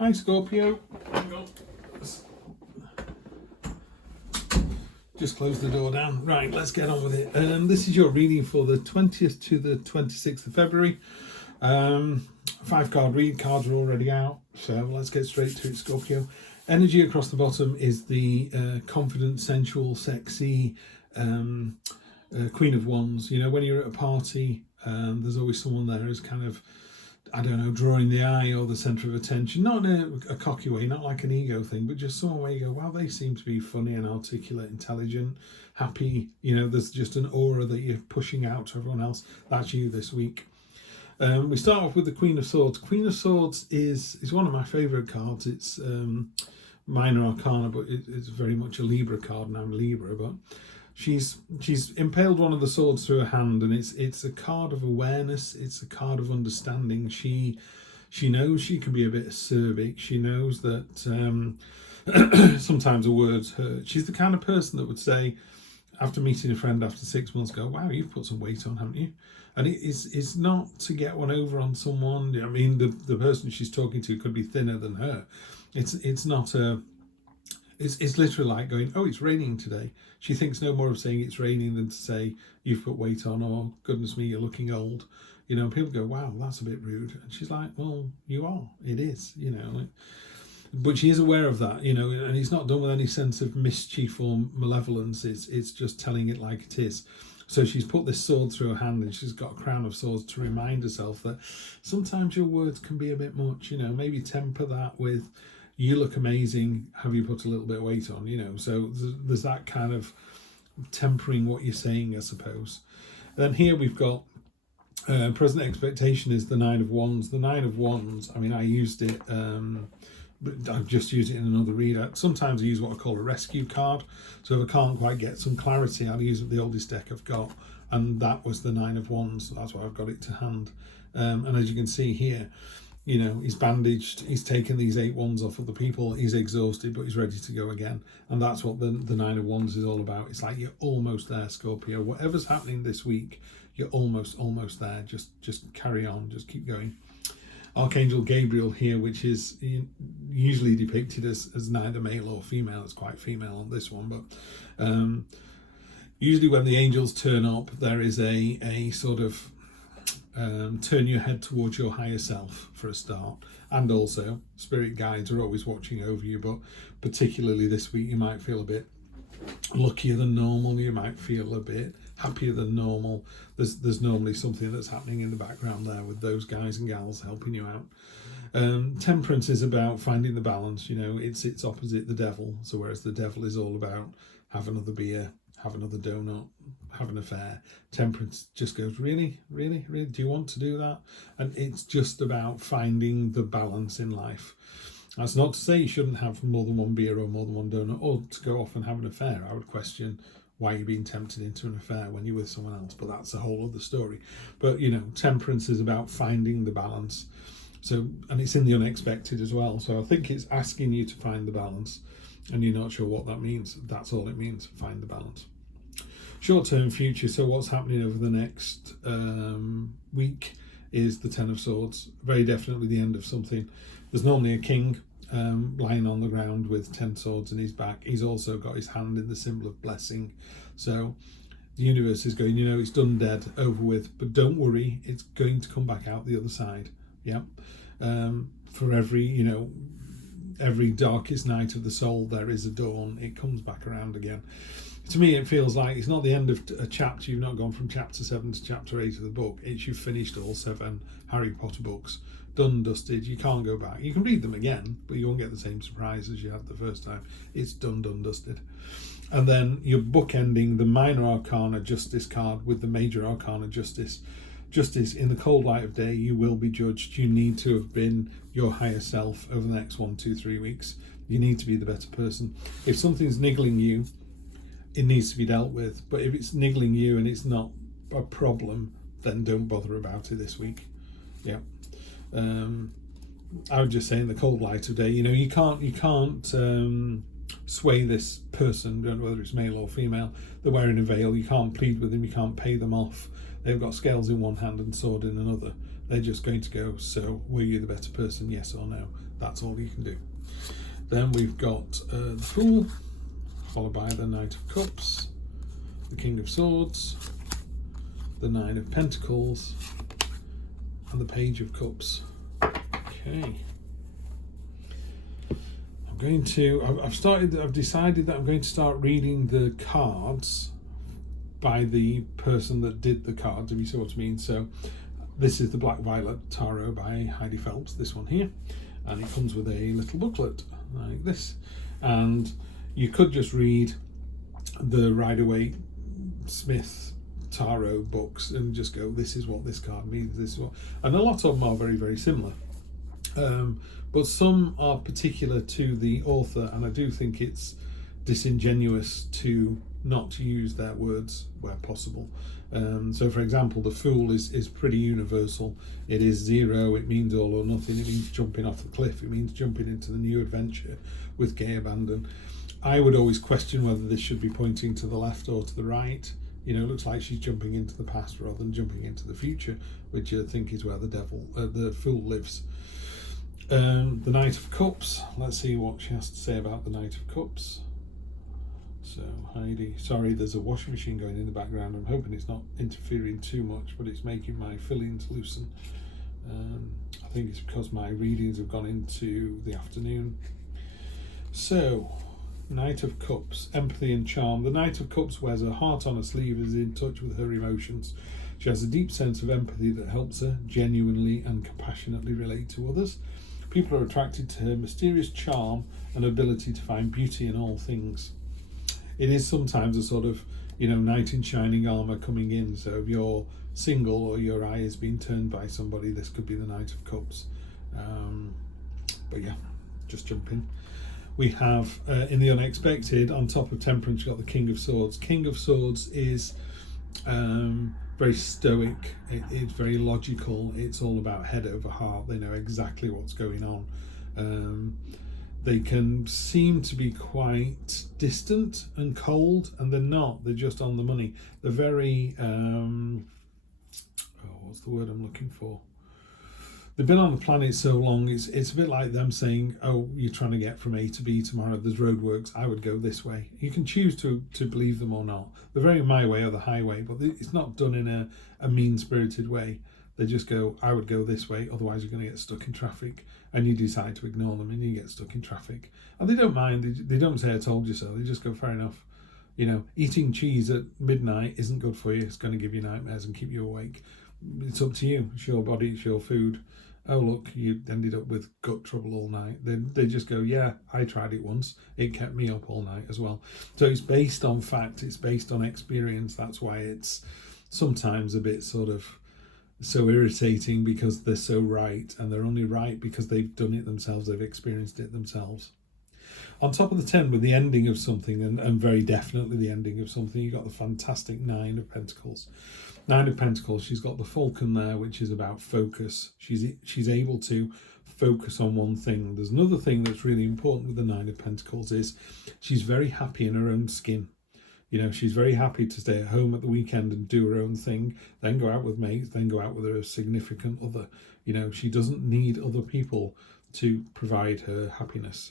Hi Scorpio. Just close the door down. Right, let's get on with it. This is your reading for the 20th to the 26th of February. 5-card read. Cards are already out, so let's get straight to it, Scorpio. Energy across the bottom is the confident, sensual, sexy Queen of Wands. You know, when you're at a party, there's always someone there who's kind of, I don't know, drawing the eye or the centre of attention. Not in a cocky way, not like an ego thing, but just someone where you go, wow, they seem to be funny and articulate, intelligent, happy. You know, there's just an aura that you're pushing out to everyone else. That's you this week. We start off with the Queen of Swords. Queen of Swords is one of my favourite cards. It's minor arcana, but it's very much a Libra card, and I'm Libra, but she's impaled one of the swords through her hand, and it's a card of awareness. It's a card of understanding. She knows she can be a bit acerbic. She knows that sometimes a word's hurt. She's the kind of person that would say, after meeting a friend after 6 months, go, wow, you've put some weight on, haven't you? And it's not to get one over on someone. I mean, the person she's talking to could be thinner than her. It's not a... It's literally like going, oh, it's raining today. She thinks no more of saying it's raining than to say you've put weight on, or goodness me, you're looking old. You know, people go, wow, that's a bit rude. And she's like, well, you are. It is, you know. But she is aware of that, you know, and it's not done with any sense of mischief or malevolence. It's just telling it like it is. So she's put this sword through her hand, and she's got a crown of swords to remind herself that sometimes your words can be a bit much, you know. Maybe temper that with, you look amazing, have you put a little bit of weight on, you know. So there's that kind of tempering what you're saying, I suppose. Then here we've got present expectation is the Nine of Wands. The Nine of Wands, I mean, I used it, but I've just used it in another reader. Sometimes I use what I call a rescue card. So if I can't quite get some clarity, I'll use the oldest deck I've got, and that was the Nine of Wands. That's why I've got it to hand. And as you can see here, you know, he's bandaged, he's taken these 8 wands off of the people, he's exhausted, but he's ready to go again. And that's what the Nine of Wands is all about. It's like you're almost there, Scorpio. Whatever's happening this week, you're almost there. Just carry on, just keep going. Archangel Gabriel here, which is usually depicted as neither male or female. It's quite female on this one, but usually when the angels turn up, there is a sort of turn your head towards your higher self for a start. And also spirit guides are always watching over you, but particularly this week you might feel a bit luckier than normal. You might feel a bit happier than normal. There's normally something that's happening in the background there with those guys and gals helping you out. Temperance is about finding the balance. You know, it's opposite the devil. So whereas the devil is all about have another beer, have another donut, have an affair, temperance just goes, really, do you want to do that? And it's just about finding the balance in life. That's not to say you shouldn't have more than one beer or more than one donut, or to go off and have an affair. I would question why you're being tempted into an affair when you're with someone else, but that's a whole other story. But, you know, temperance is about finding the balance. So, and it's in the unexpected as well. So I think it's asking you to find the balance, and you're not sure what that means. That's all it means, find the balance. Short-term future, so what's happening over the next week is the Ten of Swords. Very definitely the end of something. There's normally a king lying on the ground with 10 swords in his back. He's also got his hand in the symbol of blessing. So the universe is going, you know, it's done, dead, over with, but don't worry, it's going to come back out the other side. Yeah. For every, you know, every darkest night of the soul, there is a dawn. It comes back around again. To me, it feels like it's not the end of a chapter. You've not gone from chapter 7 to chapter 8 of the book. It's you've finished all 7 Harry Potter books. Done, dusted. You can't go back. You can read them again, but you won't get the same surprise as you had the first time. It's done, dusted. And then you're bookending the minor arcana justice card with the major arcana justice. Justice, in the cold light of day, you will be judged. You need to have been your higher self over the next 1, 2, 3 weeks. You need to be the better person. If something's niggling you, it needs to be dealt with. But if it's niggling you and it's not a problem, then don't bother about it this week. Yeah. I would just say in the cold light of day, you know, you can't sway this person, whether it's male or female. They're wearing a veil. You can't plead with them. You can't pay them off. They've got scales in one hand and sword in another. They're just going to go, so were you the better person, yes or no? That's all you can do. Then we've got the Fool, followed by the Knight of Cups, the King of Swords, the Nine of Pentacles, and the Page of Cups. Okay. I've decided that I'm going to start reading the cards by the person that did the cards, if you see what I mean. So this is the Black Violet Tarot by Heidi Phelps, this one here, and it comes with a little booklet like this. And you could just read the Rider-Waite Smith tarot books and just go, this is what this card means, this is what, and a lot of them are very, very similar. But some are particular to the author, and I do think it's disingenuous to not use their words where possible. So for example, the Fool is pretty universal. It is 0, it means all or nothing, it means jumping off the cliff, it means jumping into the new adventure with gay abandon. I would always question whether this should be pointing to the left or to the right. You know, it looks like she's jumping into the past rather than jumping into the future, which I think is where the Fool lives. The Knight of Cups, let's see what she has to say about the Knight of Cups. So Heidi, sorry, there's a washing machine going in the background. I'm hoping it's not interfering too much, but it's making my fillings loosen. I think it's because my readings have gone into the afternoon. So, Knight of Cups, empathy and charm. The Knight of Cups wears her heart on her sleeve, is in touch with her emotions. She has a deep sense of empathy that helps her genuinely and compassionately relate to others. People are attracted to her mysterious charm and ability to find beauty in all things. It is sometimes a sort of, you know, knight in shining armour coming in. So if you're single or your eye has been turned by somebody, this could be the Knight of Cups. But yeah, just jump in. We have, in the unexpected, on top of Temperance, you've got the King of Swords. King of Swords is very stoic, it's very logical, it's all about head over heart. They know exactly what's going on. They can seem to be quite distant and cold, and they're not, they're just on the money. They're very, what's the word I'm looking for? They've been on the planet so long, it's a bit like them saying, oh, you're trying to get from A to B tomorrow, there's roadworks, I would go this way. You can choose to believe them or not. They're very my way or the highway, but it's not done in a mean-spirited way. They just go, I would go this way, otherwise you're going to get stuck in traffic. And you decide to ignore them and you get stuck in traffic. And they don't mind, they don't say I told you so, they just go, fair enough. You know, eating cheese at midnight isn't good for you, it's going to give you nightmares and keep you awake. It's up to you, it's your body, it's your food. Oh look, you ended up with gut trouble all night. They just go, yeah, I tried it once, it kept me up all night as well. So it's based on fact, it's based on experience. That's why it's sometimes a bit sort of so irritating, because they're so right, and they're only right because they've done it themselves, they've experienced it themselves. On top of the 10, with the ending of something, and very definitely the ending of something, you've got the fantastic Nine of Pentacles. Nine of Pentacles, she's got the Falcon there, which is about focus. She's able to focus on one thing. There's another thing that's really important with the Nine of Pentacles is she's very happy in her own skin. You know, she's very happy to stay at home at the weekend and do her own thing, then go out with mates, then go out with her significant other. You know, she doesn't need other people to provide her happiness.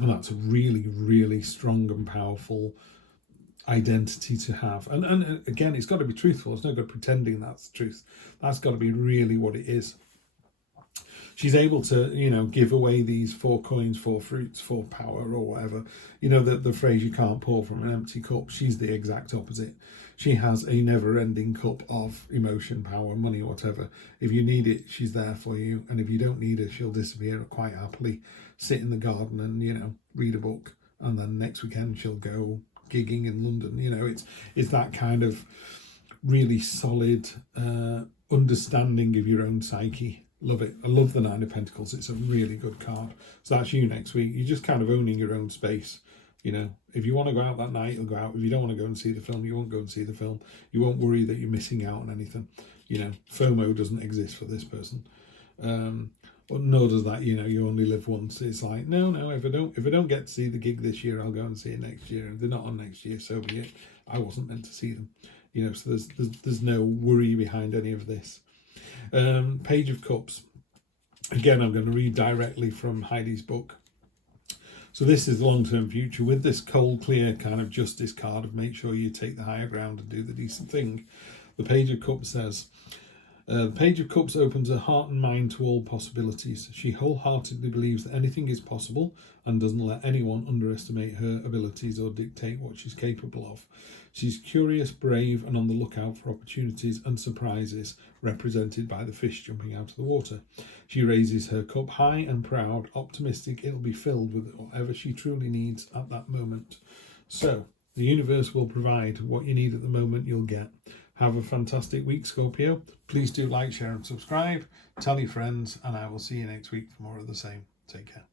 And that's a really, really strong and powerful identity to have. And again, it's got to be truthful. It's no good pretending that's the truth. That's got to be really what it is. She's able to, you know, give away these 4 coins, 4 fruits, 4 power, or whatever. You know, the phrase, you can't pour from an empty cup. She's the exact opposite. She has a never-ending cup of emotion, power, money, whatever. If you need it, she's there for you. And if you don't need her, she'll disappear quite happily, sit in the garden and, you know, read a book. And then next weekend she'll go gigging in London. You know, it's that kind of really solid understanding of your own psyche. Love it. I love the Nine of Pentacles. It's a really good card. So that's you next week. You're just kind of owning your own space. You know, if you want to go out that night, you'll go out. If you don't want to go and see the film, you won't go and see the film. You won't worry that you're missing out on anything. You know, FOMO doesn't exist for this person. But nor does that, you know, you only live once. It's like, no, if I don't get to see the gig this year, I'll go and see it next year. If they're not on next year, so be it. I wasn't meant to see them. You know, so there's no worry behind any of this. Page of Cups. Again, I'm going to read directly from Heidi's book. So this is the long-term future with this cold, clear kind of justice card of make sure you take the higher ground and do the decent thing. The Page of Cups says, the Page of Cups opens her heart and mind to all possibilities. She wholeheartedly believes that anything is possible and doesn't let anyone underestimate her abilities or dictate what she's capable of. She's curious, brave, and on the lookout for opportunities and surprises, represented by the fish jumping out of the water. She raises her cup high and proud, optimistic it'll be filled with whatever she truly needs at that moment. So, the universe will provide what you need at the moment, you'll get. Have a fantastic week, Scorpio. Please do like, share, and subscribe. Tell your friends, and I will see you next week for more of the same. Take care.